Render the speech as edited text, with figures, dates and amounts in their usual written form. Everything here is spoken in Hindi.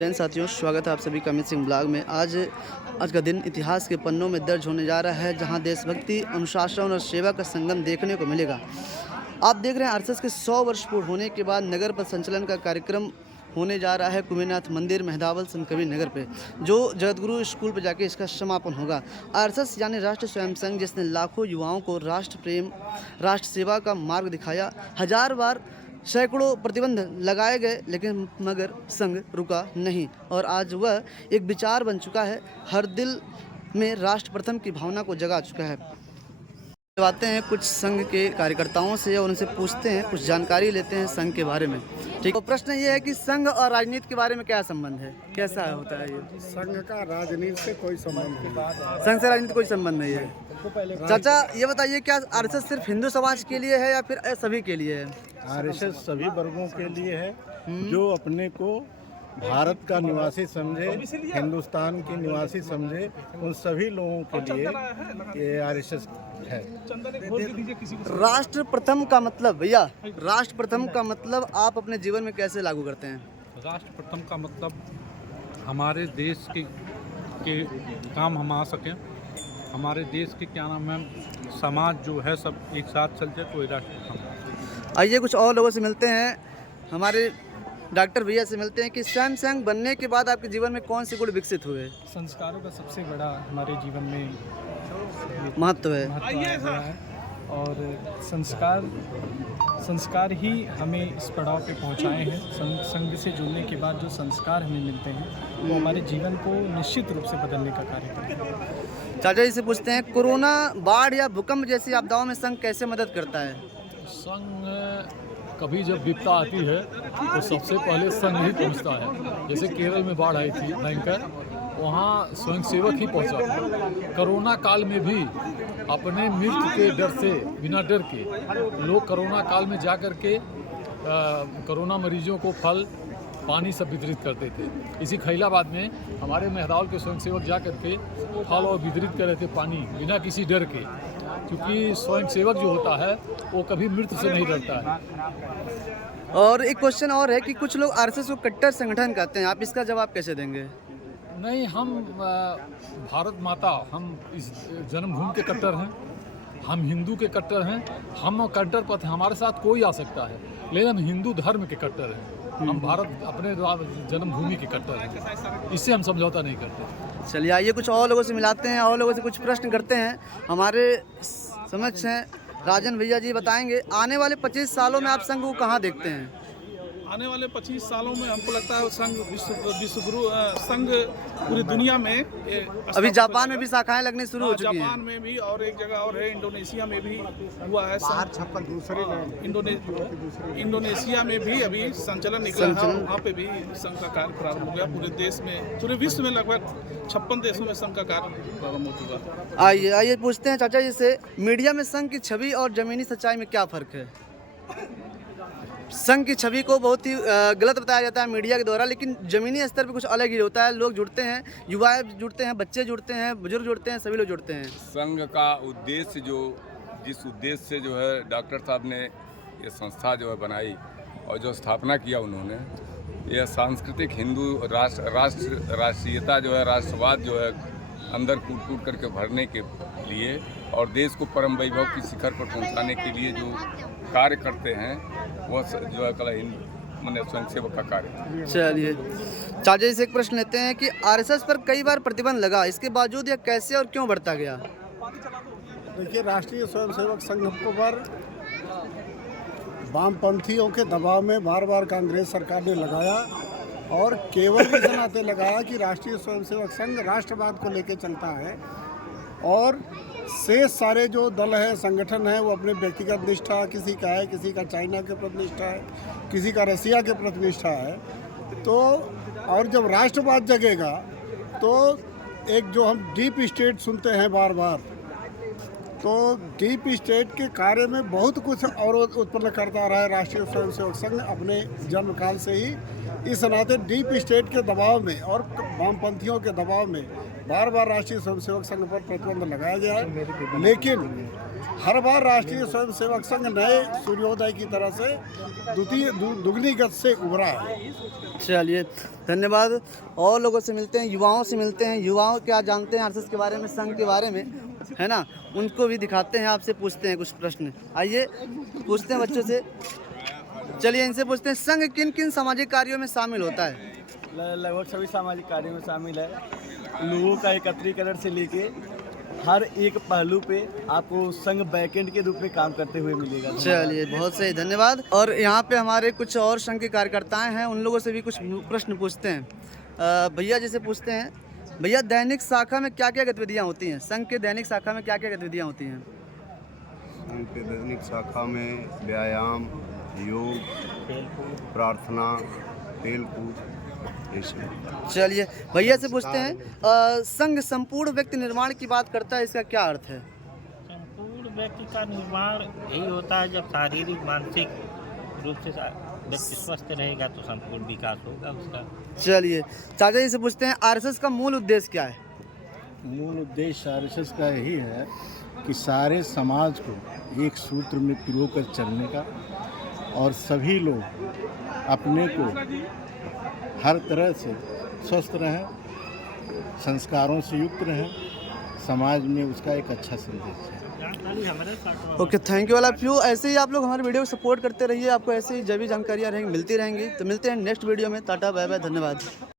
जैन साथियों, स्वागत है आप सभी का अमित सिंह ब्लॉग में। आज का दिन इतिहास के पन्नों में दर्ज होने जा रहा है, जहां देशभक्ति, अनुशासन और सेवा का संगम देखने को मिलेगा। आप देख रहे हैं आरएसएस के 100 वर्ष पूर्ण होने के बाद नगर पथ संचलन का कार्यक्रम होने जा रहा है कुबेरनाथ मंदिर मेहदावल संत कबीर नगर पे, जो जगतगुरु स्कूल पे जाके इसका समापन होगा। आरएसएस यानी राष्ट्रीय स्वयं संघ, जिसने लाखों युवाओं को राष्ट्र प्रेम, राष्ट्र सेवा का मार्ग दिखाया। हजार बार सैकड़ों प्रतिबंध लगाए गए, लेकिन मगर संघ रुका नहीं और आज वह एक विचार बन चुका है। हर दिल में राष्ट्र प्रथम की भावना को जगा चुका है। बातें हैं कुछ संघ के कार्यकर्ताओं से और उनसे पूछते हैं, कुछ जानकारी लेते हैं संघ के बारे में। ठीक, तो प्रश्न ये है कि संघ और राजनीति के बारे में क्या संबंध है, कैसा होता है ये? संघ का राजनीति से कोई संबंध नहीं। संघ से राजनीति कोई संबंध नहीं है। चाचा ये बताइए, क्या आरएसएस सिर्फ हिंदू समाज के लिए है या फिर सभी के लिए है? आरएसएस सभी वर्गों के लिए है, जो अपने को भारत का निवासी समझे, हिंदुस्तान के निवासी समझे, उन सभी लोगों के लिए ये आरएसएस है। राष्ट्र प्रथम का मतलब, भैया राष्ट्र प्रथम का मतलब आप अपने जीवन में कैसे लागू करते हैं? राष्ट्र प्रथम का मतलब हमारे देश के काम हम आ सकें, हमारे देश के क्या नाम है, समाज जो है सब एक साथ चलते, कोई राष्ट्र प्रथम। आइए कुछ और लोगों से मिलते हैं, हमारे डॉक्टर भैया से मिलते हैं कि स्वयं संघ बनने के बाद आपके जीवन में कौन से गुण विकसित हुए? संस्कारों का सबसे बड़ा हमारे जीवन में महत्व है। महत्व आया हुआ है और संस्कार ही हमें इस पड़ाव पे पहुंचाए हैं। संघ से जुड़ने के बाद जो संस्कार हमें मिलते हैं वो हमारे जीवन को निश्चित रूप से बदलने का कार्य करते हैं। चाचा जी से पूछते हैं, कोरोना, बाढ़ या भूकंप जैसी आपदाओं में संघ कैसे मदद करता है? संघ कभी जब विपदा आती है तो सबसे पहले संघ ही पहुंचता है। जैसे केरल में बाढ़ आई थी भयंकर, वहाँ स्वयंसेवक ही पहुंचा। कोरोना काल में भी अपने मृत्यु के डर से, बिना डर के लोग कोरोना काल में जा कर के कोरोना मरीजों को फल, पानी सब वितरित करते थे। इसी खैलाबाद में हमारे मेहदावल के स्वयंसेवक जा कर के फल और वितरित कर रहे थे, पानी, बिना किसी डर के, क्योंकि स्वयंसेवक जो होता है वो कभी मृत्यु से नहीं डरता है। और एक क्वेश्चन और है कि कुछ लोग आरएसएस को कट्टर संगठन कहते हैं, आप इसका जवाब कैसे देंगे? नहीं, हम भारत माता, हम इस जन्मभूमि के कट्टर हैं, हम हिंदू के कट्टर हैं, हम कट्टर पथ, हमारे साथ कोई आ सकता है, लेकिन हम हिंदू धर्म के कट्टर हैं। हम भारत अपने जन्मभूमि के कट्टर हैं, इससे हम समझौता नहीं करते। चलिए आइए कुछ और लोगों से मिलाते हैं और लोगों से कुछ प्रश्न करते हैं। हमारे समक्ष हैं राजन भैया जी, बताएंगे आने वाले 25 सालों में आप संघ को कहाँ देखते हैं? आने वाले 25 सालों में हमको लगता है संघ विश्वगुरु संघ पूरी दुनिया में अभी जापान में भी शाखाएं लगनी शुरू हो चुकी हैं। जापान में भी और एक जगह और है, इंडोनेशिया में भी हुआ है। इंडोनेशिया में भी अभी संचलन निकला है, वहाँ पे भी संघ का कार्य प्रारंभ हो गया। पूरे देश में, पूरे विश्व में लगभग 56 देशों में संघ का कार्य प्रारंभ हो चुका। आइए पूछते हैं चाचा जी से, मीडिया में संघ की छवि और जमीनी सच्चाई में क्या फर्क है? संघ की छवि को बहुत ही गलत बताया जाता है मीडिया के द्वारा, लेकिन ज़मीनी स्तर पे कुछ अलग ही होता है। लोग जुड़ते हैं, युवा जुड़ते हैं, बच्चे जुड़ते हैं, बुजुर्ग जुड़ते हैं, सभी लोग जुड़ते हैं। संघ का उद्देश्य जिस उद्देश्य से जो है डॉक्टर साहब ने ये संस्था जो है बनाई और जो स्थापना किया उन्होंने, यह सांस्कृतिक हिंदू राष्ट्रीयता जो है, राष्ट्रवाद जो है अंदर कूट करके भरने के लिए और देश को परम वैभव की शिखर पर पहुंचाने के लिए जो कार्य करते हैं, वह जो है कला हिंदू स्वयंसेवक का कार्य। चलिए चाचा जी से एक प्रश्न लेते हैं कि आरएसएस पर कई बार प्रतिबंध लगा, इसके बावजूद यह कैसे और क्यों बढ़ता गया? देखिए, राष्ट्रीय स्वयंसेवक संघ पर वामपंथियों के दबाव में बार बार कांग्रेस सरकार ने लगाया और केवल इस नाते लगाया कि राष्ट्रीय स्वयंसेवक संघ राष्ट्रवाद को लेकर चलता है और शेष सारे जो दल है, संगठन है, वो अपने व्यक्तिगत निष्ठा, किसी का है, किसी का चाइना के प्रति निष्ठा है, किसी का रसिया के प्रति निष्ठा है। तो और जब राष्ट्रवाद जगेगा तो एक जो हम डीप स्टेट सुनते हैं बार बार, तो डीप स्टेट के कार्य में बहुत कुछ और उत्पन्न करता रहा है राष्ट्रीय स्वयंसेवक संघ अपने जन्मकाल से ही। इस नाते डीप स्टेट के दबाव में और वामपंथियों के दबाव में बार बार राष्ट्रीय स्वयंसेवक संघ पर प्रतिबंध लगाया गया है, लेकिन हर बार राष्ट्रीय स्वयंसेवक संघ नए सूर्योदय की तरह से दुगनी गति से उभरा है। चलिए धन्यवाद। और लोगों से मिलते हैं, युवाओं से मिलते हैं। युवाओं क्या जानते हैं आरएसएस के बारे में, संघ के बारे में, है ना, उनको भी दिखाते हैं, आपसे पूछते हैं कुछ प्रश्न। आइए पूछते हैं बच्चों से। चलिए इनसे पूछते हैं, संघ किन किन सामाजिक कार्यों में शामिल होता है? लगभग सभी सामाजिक कार्यों में शामिल है। लोगों का एकत्रीकरण से लेके हर एक पहलू पे आपको संघ बैकएंड के रूप में काम करते हुए मिलेगा। चलिए बहुत सही, धन्यवाद। और यहाँ पे हमारे कुछ और संघ के कार्यकर्ताएं हैं, उन लोगों से भी कुछ प्रश्न पूछते हैं। भैया जैसे पूछते हैं, भैया दैनिक शाखा में क्या क्या गतिविधियाँ होती हैं? संघ के दैनिक शाखा में क्या क्या गतिविधियाँ होती हैं? संघ के दैनिक शाखा में व्यायाम, योग, प्रार्थना, खेल कूद। चलिए भैया से पूछते हैं, संघ संपूर्ण व्यक्ति निर्माण की बात करता है, इसका क्या अर्थ है? संपूर्ण व्यक्ति का निर्माण यही होता है जब शारीरिक मानसिक रूप से व्यक्ति स्वस्थ रहेगा तो संपूर्ण विकास होगा उसका। चलिए चाचा जी से पूछते हैं, आरएसएस का मूल उद्देश्य क्या है? मूल उद्देश्य आरएसएस का यही है कि सारे समाज को एक सूत्र में पिरोकर चलने का, और सभी लोग अपने को हर तरह से स्वस्थ रहें, संस्कारों से युक्त रहें, समाज में उसका एक अच्छा संदेश है। Okay, thank you all of you. ऐसे ही आप लोग हमारे वीडियो को सपोर्ट करते रहिए, आपको ऐसे ही जब भी जानकारियाँ रहेंगी मिलती रहेंगी। तो मिलते हैं नेक्स्ट वीडियो में। टाटा बाय बाय, धन्यवाद।